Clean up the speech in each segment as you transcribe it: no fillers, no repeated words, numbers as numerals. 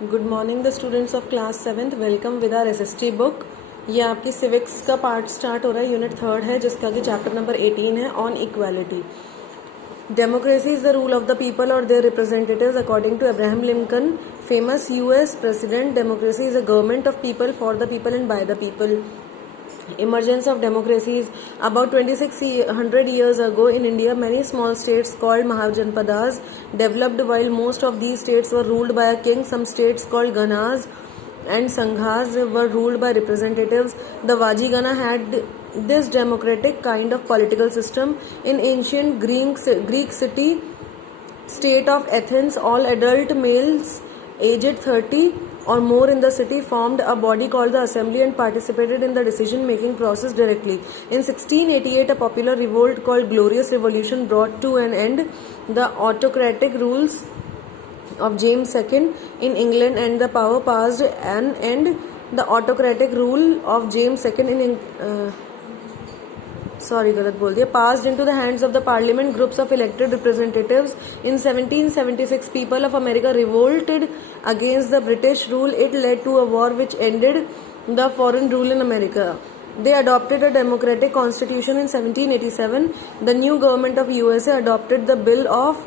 Good morning the students of class 7th। Welcome with our SST book. ये आपकी civics का part start हो रहा है, यूनिट 3 है, जिसका कि चैप्टर नंबर 18 है, on equality. Democracy is the rule of the people और their representatives according to Abraham Lincoln, famous US president. Democracy is a government of people, for the people and by the people. Emergence of democracies. About 2600 years ago in India, many small states called Mahajanpadas developed. While most of these states were ruled by a king, some states called Ganas and Sanghas were ruled by representatives. The Vajigana had this democratic kind of political system. In ancient Greek city state of Athens, all adult males aged 30 or more in the city formed a body called the assembly and participated in the decision making process directly. In 1688, a popular revolt called Glorious Revolution brought to an end the autocratic rules of James II in England, and the power passed an end the autocratic rule of James II in passed into the hands of the parliament. Groups of elected representatives. In 1776, people of America revolted against the British rule. It led to a war which ended the foreign rule in America. They adopted a democratic constitution in 1787. The new government of USA adopted the Bill of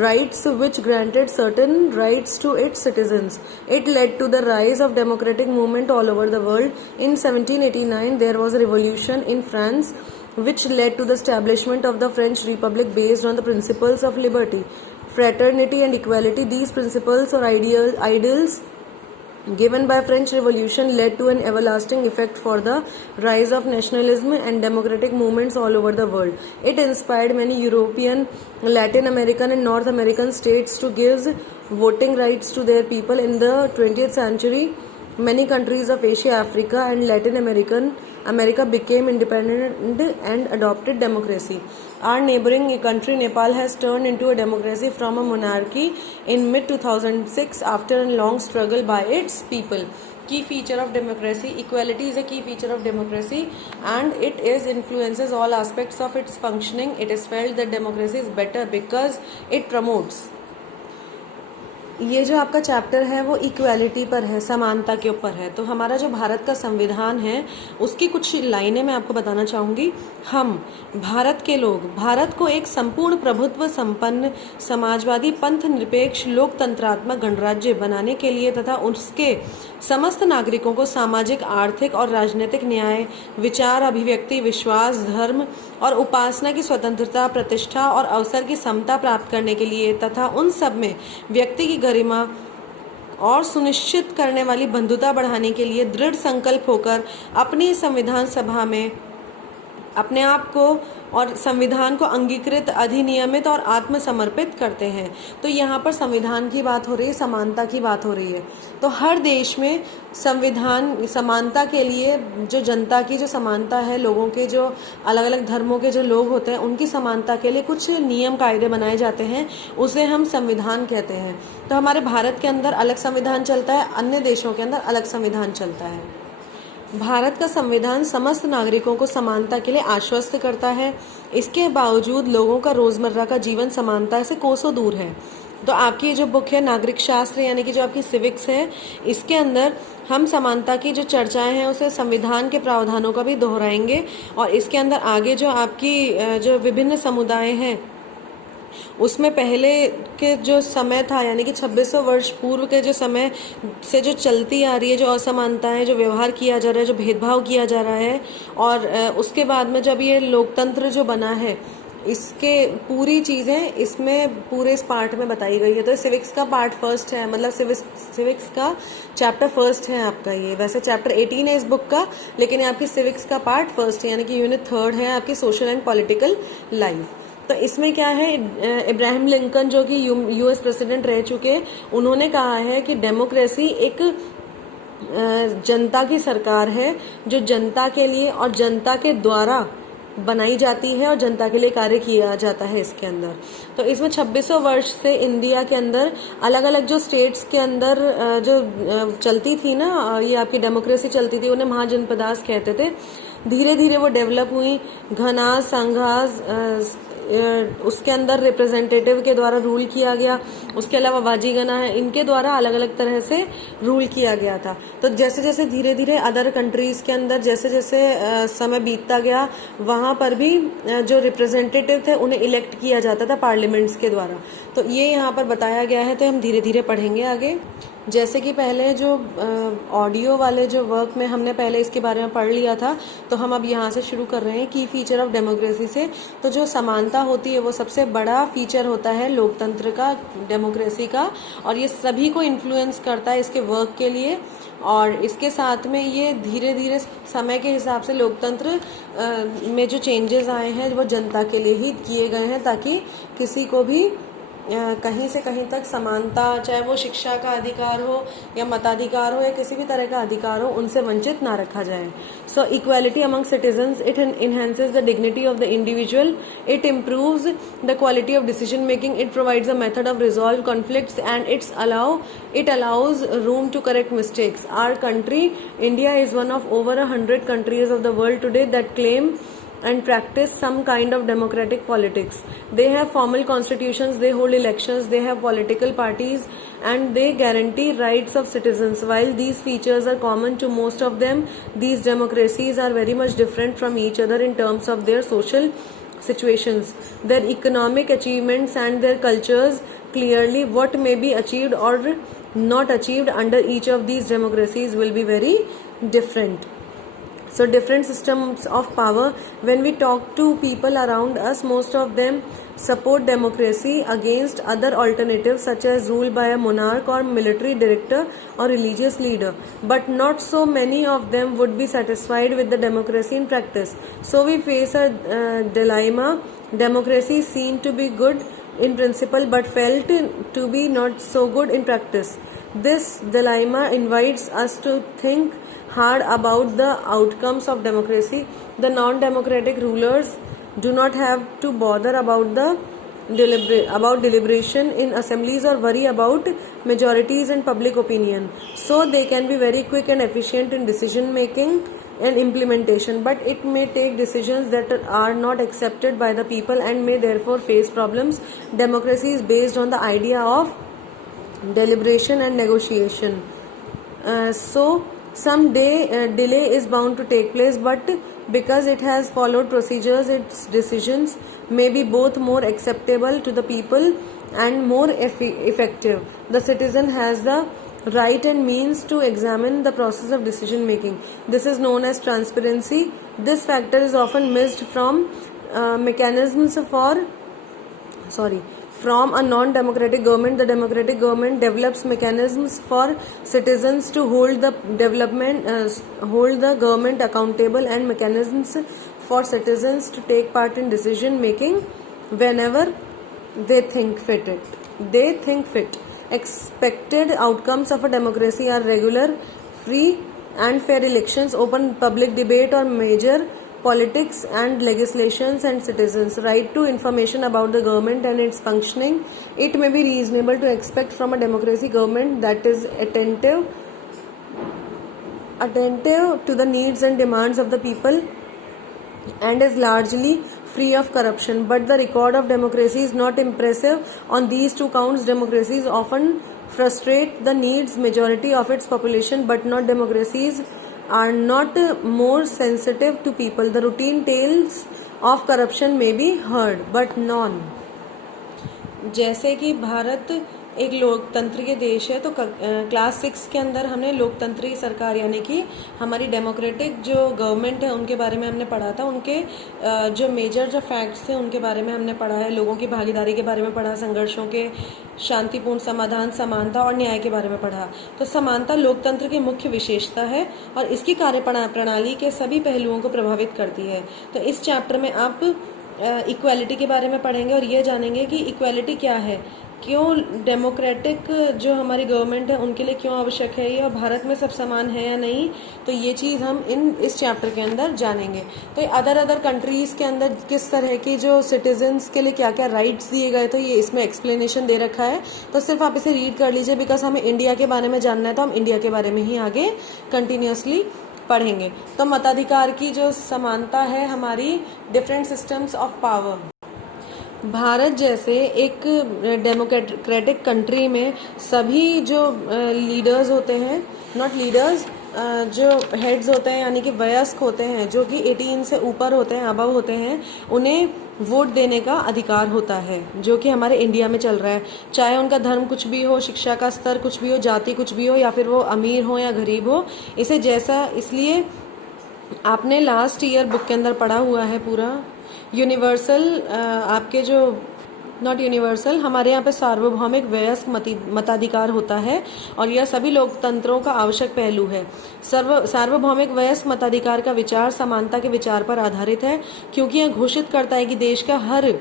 Rights, which granted certain rights to its citizens. It led to the rise of democratic movement all over the world. In 1789, there was a revolution in France, which led to the establishment of the French Republic based on the principles of liberty, fraternity and equality. These principles or ideals given by French Revolution led to an everlasting effect for the rise of nationalism and democratic movements all over the world. It inspired many European, Latin American and North American states to give voting rights to their people. In the 20th century, many countries of Asia, Africa and Latin America became independent and adopted democracy. Our neighboring country Nepal has turned into a democracy from a monarchy in mid-2006 after a long struggle by its people. Key feature of democracy. Equality is a key feature of democracy and it influences all aspects of its functioning. It is felt that democracy is better because it promotes. ये जो आपका chapter है वो equality पर है, समानता के ऊपर है। तो हमारा जो भारत का संविधान है उसकी कुछ लाइनें मैं आपको बताना चाहूँगी। हम भारत के लोग भारत को एक संपूर्ण प्रभुत्व संपन्न समाजवादी पंथ निरपेक्ष लोकतंत्रात्मक गणराज्य बनाने के लिए तथा उसके समस्त नागरिकों को सामाजिक, आर्थिक और राजनीतिक न्याय, विचार, अभिव्यक्ति, विश्वास, धर्म और उपासना की स्वतंत्रता, प्रतिष्ठा और अवसर की समता प्राप्त करने के लिए तथा उन सब में व्यक्ति की गरिमा और सुनिश्चित करने वाली बंधुता बढ़ाने के लिए दृढ़ संकल्प होकर अपनी संविधान सभा में अपने आप को और संविधान को अंगीकृत, अधिनियमित और आत्मसमर्पित करते हैं। तो यहाँ पर संविधान की बात हो रही है, समानता की बात हो रही है। तो हर देश में संविधान समानता के लिए जो जनता की जो समानता है, लोगों के जो अलग अलग धर्मों के जो लोग होते हैं उनकी समानता के लिए कुछ नियम कायदे बनाए जाते हैं, उसे हम संविधान कहते हैं। तो हमारे भारत के अंदर अलग संविधान चलता है, अन्य देशों के अंदर अलग संविधान चलता है। भारत का संविधान समस्त नागरिकों को समानता के लिए आश्वस्त करता है। इसके बावजूद लोगों का रोजमर्रा का जीवन समानता से कोसों दूर है। तो आपकी ये जो बुक है नागरिक शास्त्र यानी कि जो आपकी सिविक्स है, इसके अंदर हम समानता की जो चर्चाएं हैं उसे संविधान के प्रावधानों का भी दोहराएंगे और इसके अंदर आगे जो आपकी जो विभिन्न समुदाय हैं उसमें पहले के जो समय था यानी कि 2600 वर्ष पूर्व के जो समय से जो चलती आ रही है, जो असमानताएं, जो व्यवहार किया जा रहा है, जो भेदभाव किया जा रहा है, और उसके बाद में जब ये लोकतंत्र जो बना है, इसके पूरी चीज़ें इसमें पूरे इस पार्ट में बताई गई है। तो सिविक्स का पार्ट फर्स्ट है, मतलब सिविक्स का चैप्टर फर्स्ट है आपका ये। वैसे चैप्टर 18 है इस बुक का, लेकिन ये आपकी सिविक्स का पार्ट फर्स्ट है यानी कि यूनिट 3 है आपकी सोशल एंड पॉलिटिकल लाइफ। तो इसमें क्या है, इब्राहिम लिंकन जो कि यूएस प्रेसिडेंट रह चुके, उन्होंने कहा है कि डेमोक्रेसी एक जनता की सरकार है जो जनता के लिए और जनता के द्वारा बनाई जाती है और जनता के लिए कार्य किया जाता है इसके अंदर। तो इसमें 2600 वर्ष से इंडिया के अंदर अलग अलग जो स्टेट्स के अंदर जो चलती थी ना, ये आपकी डेमोक्रेसी चलती थी, उन्हें महाजनपदास कहते थे। धीरे धीरे वो डेवलप हुई, घनास, संघास, उसके अंदर रिप्रेजेंटेटिव के द्वारा रूल किया गया। उसके अलावा वाजीगना है, इनके द्वारा अलग अलग तरह से रूल किया गया था। तो जैसे जैसे धीरे धीरे अदर कंट्रीज के अंदर जैसे जैसे समय बीतता गया, वहां पर भी जो रिप्रेजेंटेटिव थे उन्हें इलेक्ट किया जाता था पार्लियामेंट्स के द्वारा। तो ये यहाँ पर बताया गया है, तो हम धीरे धीरे पढ़ेंगे आगे। जैसे कि पहले जो ऑडियो वाले जो वर्क में हमने पहले इसके बारे में पढ़ लिया था, तो हम अब यहाँ से शुरू कर रहे हैं की फीचर ऑफ डेमोक्रेसी से। तो जो समानता होती है वो सबसे बड़ा फीचर होता है लोकतंत्र का, डेमोक्रेसी का, और ये सभी को इन्फ्लुएंस करता है इसके वर्क के लिए। और इसके साथ में ये धीरे धीरे समय के हिसाब से लोकतंत्र में जो चेंजेस आए हैं वो जनता के लिए ही किए गए हैं, ताकि किसी को भी कहीं से कहीं तक समानता, चाहे वो शिक्षा का अधिकार हो या मताधिकार हो या किसी भी तरह का अधिकार हो, उनसे वंचित ना रखा जाए। सो equality among citizens, it enhances the dignity of the individual, it improves the quality of decision making, it provides a method of resolve conflicts and it allows room to correct mistakes. Our country, India, is one of over 100 countries of the world today that claim and practice some kind of democratic politics. They have formal constitutions, they hold elections, they have political parties, and they guarantee rights of citizens. While these features are common to most of them, these democracies are very much different from each other in terms of their social situations, their economic achievements, and their cultures. Clearly, what may be achieved or not achieved under each of these democracies will be very different. So different systems of power. When we talk to people around us, most of them support democracy against other alternatives such as rule by a monarch or military director or religious leader. But not so many of them would be satisfied with the democracy in practice. So we face a dilemma. Democracy is seen to be good in principle but felt to be not so good in practice. This dilemma invites us to think hard about the outcomes of democracy. The non-democratic rulers do not have to bother about deliberation in assemblies or worry about majorities and public opinion. So they can be very quick and efficient in decision making and implementation, but it may take decisions that are not accepted by the people and may therefore face problems. Democracy is based on the idea of deliberation and negotiation. So some delay is bound to take place, but because it has followed procedures, its decisions may be both more acceptable to the people and more effective. The citizen has the right and means to examine the process of decision making. This is known as transparency. This factor is often missed from from a non-democratic government. The democratic government develops mechanisms for citizens to hold the government accountable, and mechanisms for citizens to take part in decision making whenever they think fit. Expected outcomes of a democracy are regular, free and fair elections, open public debate on major politics and legislations, and citizens' right to information about the government and its functioning. It may be reasonable to expect from a democracy government that is attentive to the needs and demands of the people and is largely free of corruption. But the record of democracy is not impressive on these two counts. Democracies often frustrate the needs majority of its population, but not democracies are not more sensitive to people. The routine tales of corruption may be heard, but none. जैसे कि भारत एक लोकतंत्रीय देश है, तो class 6 के अंदर हमने लोकतंत्रीय सरकार यानी कि हमारी डेमोक्रेटिक जो गवर्नमेंट है उनके बारे में हमने पढ़ा था। उनके जो मेजर जो फैक्ट्स थे उनके बारे में हमने पढ़ा है, लोगों की भागीदारी के बारे में पढ़ा, संघर्षों के शांतिपूर्ण समाधान, समानता और न्याय के बारे में पढ़ा। तो समानता लोकतंत्र की मुख्य विशेषता है और इसकी कार्यप्रणाली के सभी पहलुओं को प्रभावित करती है। तो इस चैप्टर में आप इक्वालिटी के बारे में पढ़ेंगे और ये जानेंगे कि इक्वालिटी क्या है, क्यों डेमोक्रेटिक जो हमारी गवर्नमेंट है उनके लिए क्यों आवश्यक है ये, और भारत में सब समान है या नहीं। तो ये चीज़ हम इस चैप्टर के अंदर जानेंगे। तो अदर कंट्रीज़ के अंदर किस तरह की जो सिटीजन्स के लिए क्या क्या राइट्स दिए गए, तो ये इसमें एक्सप्लेनेशन दे रखा है। तो सिर्फ आप इसे रीड कर लीजिए, बिकॉज हमें इंडिया के बारे में जानना है, तो हम इंडिया के बारे में ही आगे कंटिन्यूसली पढ़ेंगे। तो मताधिकार की जो समानता है हमारी different systems of power. Bharat जैसे एक डेमोक्रेटिक कंट्री में सभी जो लीडर्स होते हैं, नॉट लीडर्स, जो हेड्स होते हैं यानी कि वयस्क होते हैं, जो कि 18 से ऊपर होते हैं, अबव होते हैं, उन्हें वोट देने का अधिकार होता है, जो कि हमारे इंडिया में चल रहा है। चाहे उनका धर्म कुछ भी हो, शिक्षा का स्तर कुछ भी हो, जाति कुछ भी हो, या फिर वो अमीर हो या गरीब हो, इसे जैसा, इसलिए आपने लास्ट ईयर बुक के अंदर पढ़ा हुआ है पूरा यूनिवर्सल, आपके जो नॉट यूनिवर्सल, हमारे यहाँ पे सार्वभौमिक वयस्क मताधिकार होता है और यह सभी लोकतंत्रों का आवश्यक पहलू है। सार्वभौमिक वयस्क मताधिकार का विचार समानता के विचार पर आधारित है, क्योंकि यह घोषित करता है कि देश का हर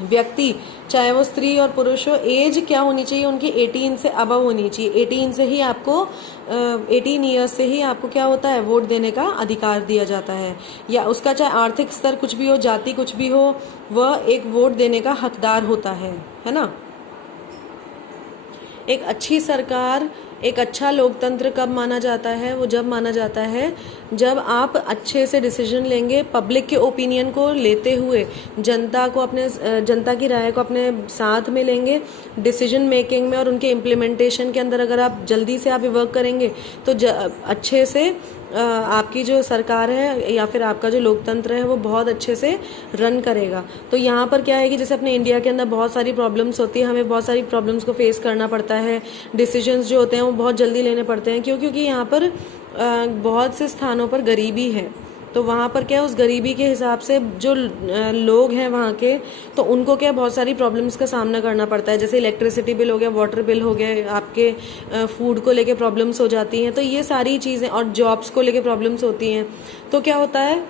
व्यक्ति, चाहे वो स्त्री और पुरुष हो, एज क्या होनी चाहिए उनकी, 18 से अबव होनी चाहिए। 18 से ही आपको 18 ईयर्स से ही आपको क्या होता है, वोट देने का अधिकार दिया जाता है, या उसका चाहे आर्थिक स्तर कुछ भी हो, जाति कुछ भी हो, वह एक वोट देने का हकदार होता है ना। एक अच्छी सरकार, एक अच्छा लोकतंत्र कब माना जाता है, वो जब माना जाता है जब आप अच्छे से डिसीजन लेंगे, पब्लिक के ओपिनियन को लेते हुए जनता की राय को अपने साथ में लेंगे डिसीजन मेकिंग में, और उनके इम्प्लीमेंटेशन के अंदर अगर आप जल्दी से आप वर्क करेंगे तो अच्छे से आपकी जो सरकार है या फिर आपका जो लोकतंत्र है वो बहुत अच्छे से रन करेगा। तो यहाँ पर क्या है कि जैसे अपने इंडिया के अंदर बहुत सारी प्रॉब्लम्स होती है, हमें बहुत सारी प्रॉब्लम्स को फेस करना पड़ता है, डिसीजंस जो होते हैं वो बहुत जल्दी लेने पड़ते हैं, क्योंकि यहाँ पर बहुत से स्थानों पर गरीबी है। तो वहाँ पर क्या, उस गरीबी के हिसाब से जो लोग हैं वहाँ के, तो उनको क्या बहुत सारी प्रॉब्लम्स का सामना करना पड़ता है, जैसे इलेक्ट्रिसिटी बिल हो गया, वाटर बिल हो गए, आपके फूड को लेके प्रॉब्लम्स हो जाती हैं। तो ये सारी चीज़ें, और जॉब्स को लेके प्रॉब्लम्स होती हैं। तो क्या होता है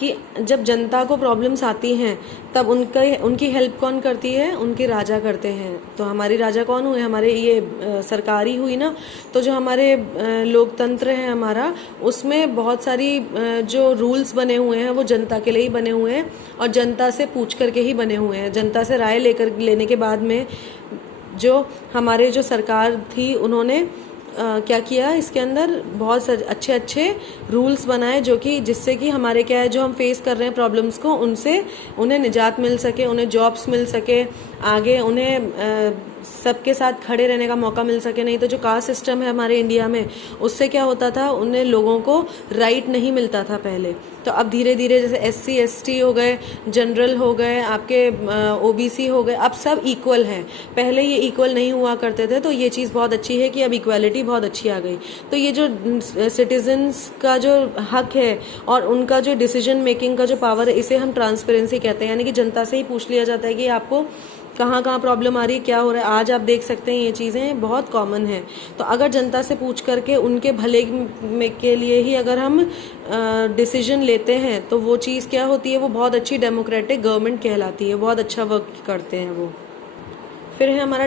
कि जब जनता को प्रॉब्लम्स आती हैं तब उनकी हेल्प कौन करती है, उनके राजा करते हैं। तो हमारी राजा कौन हुए, हमारे ये सरकार ही हुई ना। तो जो हमारे लोकतंत्र है हमारा, उसमें बहुत सारी जो रूल्स बने हुए हैं वो जनता के लिए ही बने हुए हैं, और जनता से पूछ करके ही बने हुए हैं। जनता से राय लेने के बाद में जो हमारे जो सरकार थी, उन्होंने क्या किया, इसके अंदर बहुत अच्छे अच्छे रूल्स बनाए, जो कि जिससे कि हमारे क्या है, जो हम फेस कर रहे हैं प्रॉब्लम्स को, उन्हें निजात मिल सके, उन्हें जॉब्स मिल सके, आगे उन्हें सबके साथ खड़े रहने का मौका मिल सके। नहीं तो जो कास्ट सिस्टम है हमारे इंडिया में, उससे क्या होता था, उन्हें लोगों को राइट नहीं मिलता था पहले। तो अब धीरे धीरे जैसे SC ST हो गए, जनरल हो गए, आपके OBC हो गए, अब सब इक्वल हैं। पहले ये इक्वल नहीं हुआ करते थे। तो ये चीज़ बहुत अच्छी है कि अब इक्वालिटी बहुत अच्छी आ गई। तो ये जो सिटीजन्स का जो हक है और उनका जो डिसीजन मेकिंग का जो पावर है, इसे हम ट्रांसपेरेंसी कहते हैं। यानी कि जनता से ही पूछ लिया जाता है कि आपको कहाँ कहाँ प्रॉब्लम आ रही है, क्या हो रहा है। आज आप देख सकते हैं ये चीज़ें बहुत कॉमन है। तो अगर जनता से पूछ करके उनके भले के लिए ही अगर हम डिसीजन लेते हैं, तो वो चीज़ क्या होती है, वो बहुत अच्छी डेमोक्रेटिक गवर्नमेंट कहलाती है, बहुत अच्छा वर्क करते हैं वो। फिर है हमारा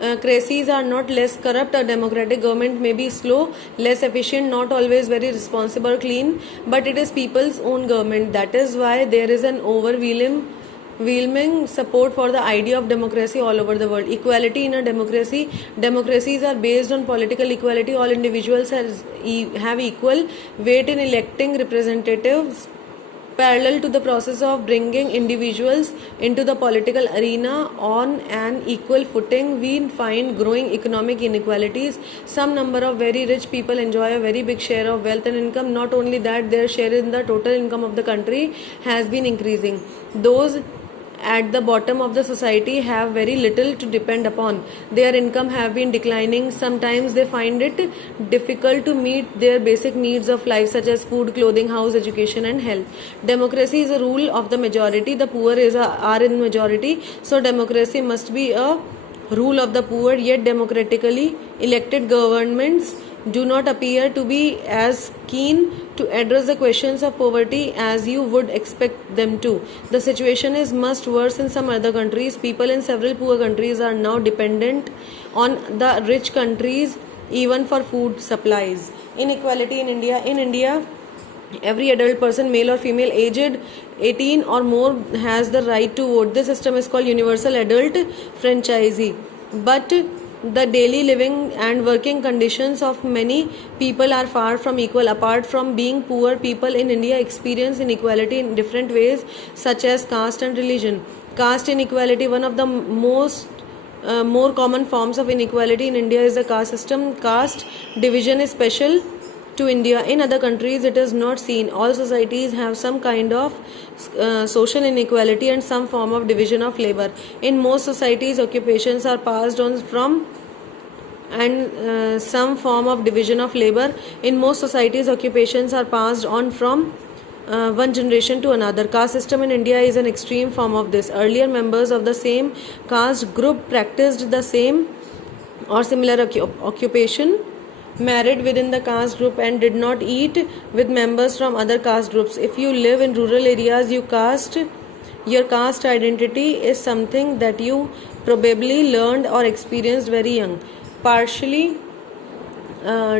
democracies are not less corrupt. A democratic government may be slow, less efficient, not always very responsible or clean, but it is people's own government. That is why there is an overwhelming support for the idea of democracy all over the world. Equality in a democracy. Democracies are based on political equality. All individuals have equal weight in electing representatives. Parallel to the process of bringing individuals into the political arena on an equal footing, we find growing economic inequalities. Some number of very rich people enjoy a very big share of wealth and income. Not only that, their share in the total income of the country has been increasing. Those at the bottom of the society have very little to depend upon. Their income have been declining. Sometimes they find it difficult to meet their basic needs of life, such as food, clothing, house, education and health. Democracy is a rule of the majority. The poor are in majority, so democracy must be a rule of the poor. Yet democratically elected governments do not appear to be as keen to address the questions of poverty as you would expect them to. The situation is much worse in some other countries. People in several poor countries are now dependent on the rich countries even for food supplies. Inequality in India. In India, every adult person, male or female, aged 18 or more has the right to vote. This system is called universal adult franchisee. But The daily living and working conditions of many people are far from equal. Apart from being poor, people in India experience inequality in different ways, such as caste and religion. Caste inequality, one of the more common forms of inequality in India is the caste system. Caste division is special to India. In other countries, it is not seen. All societies have some kind of social inequality and some form of division of labor. In most societies, occupations are passed on from some form of division of labor. In most societies, occupations are passed on from one generation to another. Caste system in India is an extreme form of this. Earlier members of the same caste group practiced the same or similar occupation, married within the caste group, and did not eat with members from other caste groups. If you live in rural areas, your caste identity is something that you probably learned or experienced very young, partially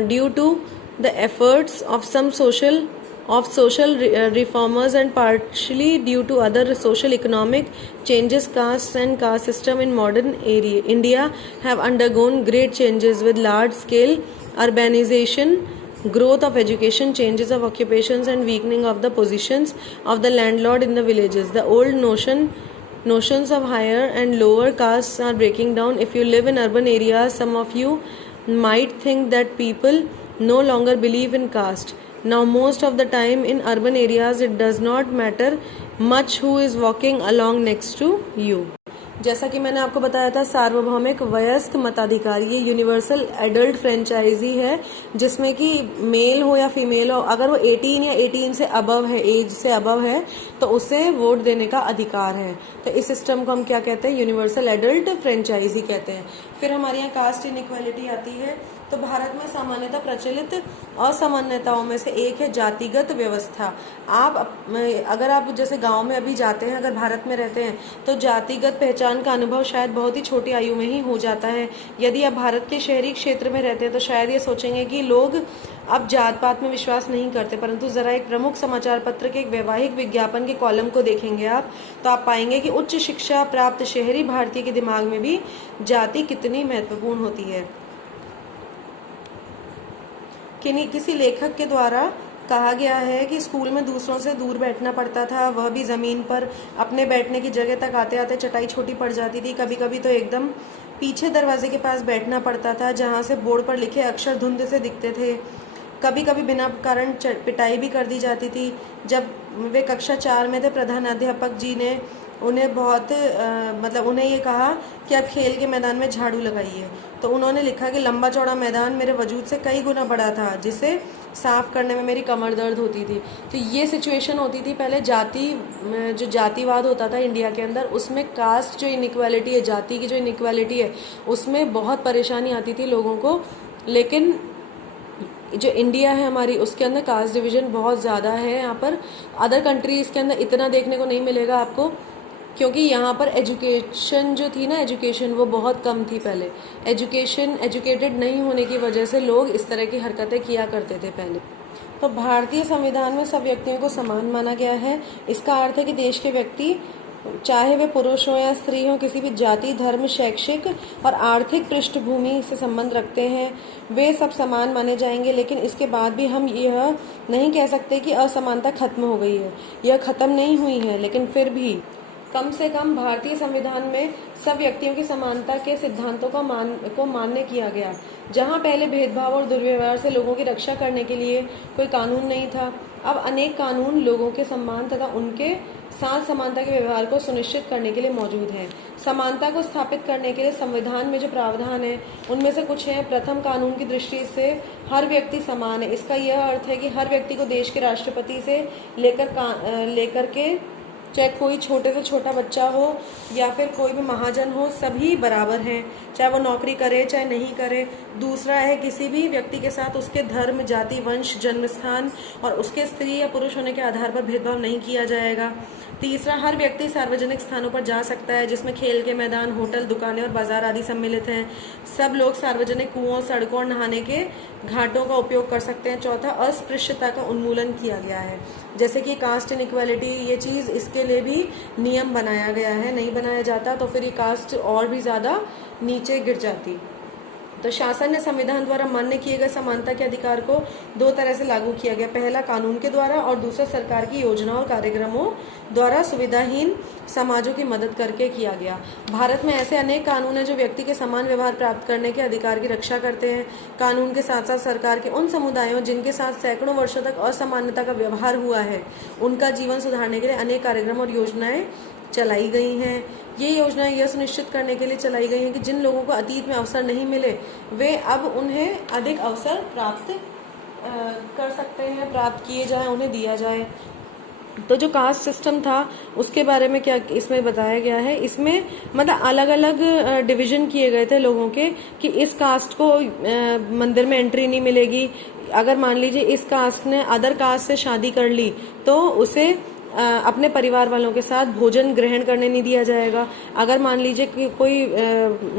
due to the efforts of some social reformers and partially due to other social economic changes. Castes and caste system in modern India have undergone great changes with large scale urbanization, growth of education, changes of occupations, and weakening of the positions of the landlord in the villages. The old notions of higher and lower castes are breaking down. If you live in urban areas, some of you might think that people no longer believe in caste. Now most of the time in urban areas it does not matter much who is walking along next to you. जैसा कि मैंने आपको बताया था, सार्वभौमिक वयस्क मताधिकार ये यूनिवर्सल एडल्ट फ्रेंचाइजी है, जिसमें कि मेल हो या फीमेल हो, अगर वो 18 या 18 से अबव है, एज से अबव है, तो उसे वोट देने का अधिकार है. तो इस सिस्टम को हम क्या कहते हैं? यूनिवर्सल एडल्ट फ्रेंचाइजी कहते हैं. फिर हमारे यहाँ कास्ट इनइक्वालिटी आती है. तो भारत में सामान्यतः प्रचलित असमानताओं में से एक है जातिगत व्यवस्था. अगर आप जैसे गांव में अभी जाते हैं, अगर भारत में रहते हैं, तो जातिगत पहचान का अनुभव शायद बहुत ही छोटी आयु में ही हो जाता है. यदि आप भारत के शहरी क्षेत्र में रहते हैं तो शायद ये सोचेंगे कि लोग अब जात पात में विश्वास नहीं करते, परंतु जरा एक प्रमुख समाचार पत्र के एक वैवाहिक विज्ञापन के कॉलम को देखेंगे आप, तो आप पाएंगे कि उच्च शिक्षा प्राप्त शहरी भारतीय के दिमाग में भी जाति कितनी महत्वपूर्ण होती है. किसी लेखक के द्वारा कहा गया है कि स्कूल में दूसरों से दूर बैठना पड़ता था, वह भी ज़मीन पर. अपने बैठने की जगह तक आते आते चटाई छोटी पड़ जाती थी. कभी कभी तो एकदम पीछे दरवाजे के पास बैठना पड़ता था, जहाँ से बोर्ड पर लिखे अक्षर धुंध से दिखते थे. कभी कभी बिना कारण पिटाई भी कर दी जाती थी. जब वे कक्षा 4 में थे, प्रधानाध्यापक जी ने उन्हें उन्हें ये कहा कि आप खेल के मैदान में झाड़ू लगाइए. तो उन्होंने लिखा कि लंबा चौड़ा मैदान मेरे वजूद से कई गुना बड़ा था, जिसे साफ करने में मेरी कमर दर्द होती थी. तो ये सिचुएशन होती थी पहले. जो जातिवाद होता था इंडिया के अंदर, उसमें कास्ट जो इनइक्वालिटी है, जाति की जो इनइक्वालिटी है, उसमें बहुत परेशानी आती थी लोगों को. लेकिन जो इंडिया है हमारी, उसके अंदर कास्ट डिवीजन बहुत ज़्यादा है. यहाँ पर अदर कंट्रीज़ के अंदर इतना देखने को नहीं मिलेगा आपको, क्योंकि यहाँ पर एजुकेशन जो थी ना, एजुकेशन वो बहुत कम थी पहले. एजुकेटेड नहीं होने की वजह से लोग इस तरह की हरकतें किया करते थे पहले. तो भारतीय संविधान में सब व्यक्तियों को समान माना गया है. इसका अर्थ है कि देश के व्यक्ति, चाहे वे पुरुष हो या स्त्री हो, किसी भी जाति, धर्म, शैक्षिक और आर्थिक पृष्ठभूमि से संबंध रखते हैं, वे सब समान माने जाएंगे. लेकिन इसके बाद भी हम यह नहीं कह सकते कि असमानता खत्म हो गई है. यह खत्म नहीं हुई है, लेकिन फिर भी कम से कम भारतीय संविधान में सब व्यक्तियों की समानता के सिद्धांतों को मान्य किया गया. जहां पहले भेदभाव और दुर्व्यवहार से लोगों की रक्षा करने के लिए कोई कानून नहीं था, अब अनेक कानून लोगों के सम्मान तथा उनके साथ समानता के व्यवहार को सुनिश्चित करने के लिए मौजूद हैं. समानता को स्थापित करने के लिए संविधान में जो प्रावधान है, उनमें से कुछ हैं. प्रथम, कानून की दृष्टि से हर व्यक्ति समान है. इसका यह अर्थ है कि हर व्यक्ति को देश के राष्ट्रपति से लेकर के चाहे कोई छोटे से छोटा बच्चा हो या फिर कोई भी महाजन हो, सभी बराबर हैं, चाहे वो नौकरी करे चाहे नहीं करे. दूसरा है, किसी भी व्यक्ति के साथ उसके धर्म, जाति, वंश, जन्मस्थान और उसके स्त्री या पुरुष होने के आधार पर भेदभाव नहीं किया जाएगा. तीसरा, हर व्यक्ति सार्वजनिक स्थानों पर जा सकता है, जिसमें खेल के मैदान, होटल, दुकानें और बाजार आदि सम्मिलित हैं. सब लोग सार्वजनिक कुओं, सड़कों और नहाने के घाटों का उपयोग कर सकते हैं. चौथा, अस्पृश्यता का उन्मूलन किया गया है. जैसे कि कास्ट इनइक्वालिटी, ये चीज़, इसके लिए भी नियम बनाया गया है. नहीं बनाया जाता तो फिर ये कास्ट और भी ज़्यादा नीचे गिर जाती. तो शासन ने संविधान द्वारा मान्य किए गए समानता के अधिकार को दो तरह से लागू किया गया, पहला कानून के द्वारा और दूसरा सरकार की योजनाओं और कार्यक्रमों द्वारा सुविधाहीन समाजों की मदद करके किया गया। भारत में ऐसे अनेक कानून हैं जो व्यक्ति के समान व्यवहार प्राप्त करने के अधिकार की रक्षा करते हैं। कानून के साथ साथ सरकार के उन समुदायों जिनके साथ सैकड़ों वर्षों तक असमानता का व्यवहार हुआ है, उनका जीवन सुधारने के लिए अनेक कार्यक्रम और योजनाएं चलाई गई हैं। ये योजनाएं यह सुनिश्चित करने के लिए चलाई गई हैं कि जिन लोगों को अतीत में अवसर नहीं मिले, वे अब उन्हें अधिक अवसर प्राप्त कर सकते हैं, प्राप्त किए जाए, उन्हें दिया जाए। तो जो कास्ट सिस्टम था उसके बारे में क्या इसमें बताया गया है, इसमें मतलब अलग अलग डिवीजन किए गए थे लोगों के कि इस कास्ट को मंदिर में एंट्री नहीं मिलेगी। अगर मान लीजिए इस कास्ट ने अदर कास्ट से शादी कर ली तो उसे अपने परिवार वालों के साथ भोजन ग्रहण करने नहीं दिया जाएगा। अगर मान लीजिए कि कोई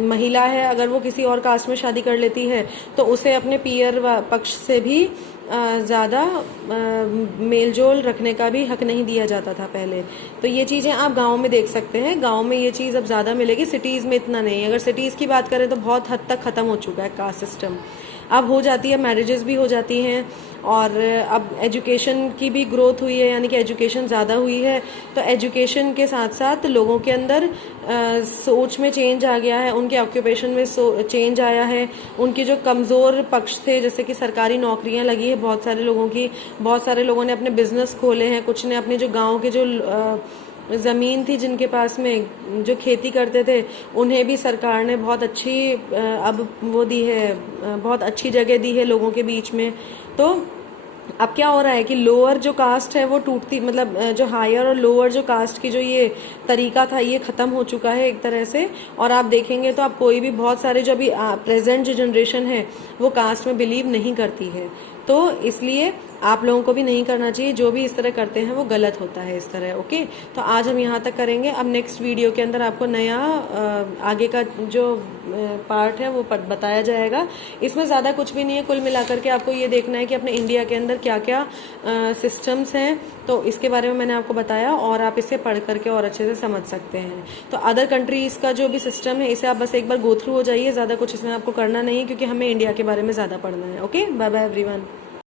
महिला है, अगर वो किसी और कास्ट में शादी कर लेती है तो उसे अपने पियर पक्ष से भी ज़्यादा मेलजोल रखने का भी हक नहीं दिया जाता था पहले। तो ये चीज़ें आप गाँव में देख सकते हैं, गाँव में ये चीज़ अब ज़्यादा मिलेगी, सिटीज़ में इतना नहीं। अगर सिटीज़ की बात करें तो बहुत हद तक ख़त्म हो चुका है कास्ट सिस्टम। अब हो जाती है, मैरिजेस भी हो जाती हैं और अब एजुकेशन की भी ग्रोथ हुई है, यानी कि एजुकेशन ज़्यादा हुई है। तो एजुकेशन के साथ साथ लोगों के अंदर सोच में चेंज आ गया है, उनके ऑक्यूपेशन में चेंज आया है। उनके जो कमज़ोर पक्ष थे, जैसे कि सरकारी नौकरियां लगी है बहुत सारे लोगों की, बहुत सारे लोगों ने अपने बिजनेस खोले हैं, कुछ ने अपने जो गाँव के जो ज़मीन थी जिनके पास में जो खेती करते थे उन्हें भी सरकार ने बहुत अच्छी अब वो दी है, बहुत अच्छी जगह दी है लोगों के बीच में। तो अब क्या हो रहा है कि लोअर जो कास्ट है वो टूटती, मतलब जो हायर और लोअर जो कास्ट की जो ये तरीका था ये ख़त्म हो चुका है एक तरह से। और आप देखेंगे तो आप कोई भी बहुत सारे जो अभी प्रेजेंट जो जनरेशन है वो कास्ट में बिलीव नहीं करती है। तो इसलिए आप लोगों को भी नहीं करना चाहिए, जो भी इस तरह करते हैं वो गलत होता है इस तरह। ओके, तो आज हम यहाँ तक करेंगे। अब नेक्स्ट वीडियो के अंदर आपको नया आगे का जो पार्ट है वो बताया जाएगा। इसमें ज़्यादा कुछ भी नहीं है, कुल मिलाकर के आपको ये देखना है कि अपने इंडिया के अंदर क्या क्या सिस्टम्स हैं, तो इसके बारे में मैंने आपको बताया और आप इसे पढ़ करके और अच्छे से समझ सकते हैं। तो अदर कंट्रीज़ का जो भी सिस्टम है इसे आप बस एक बार गो थ्रू हो जाइए, ज़्यादा कुछ इसमें आपको करना नहीं है क्योंकि हमें इंडिया के बारे में ज़्यादा पढ़ना है। Okay, bye bye everyone.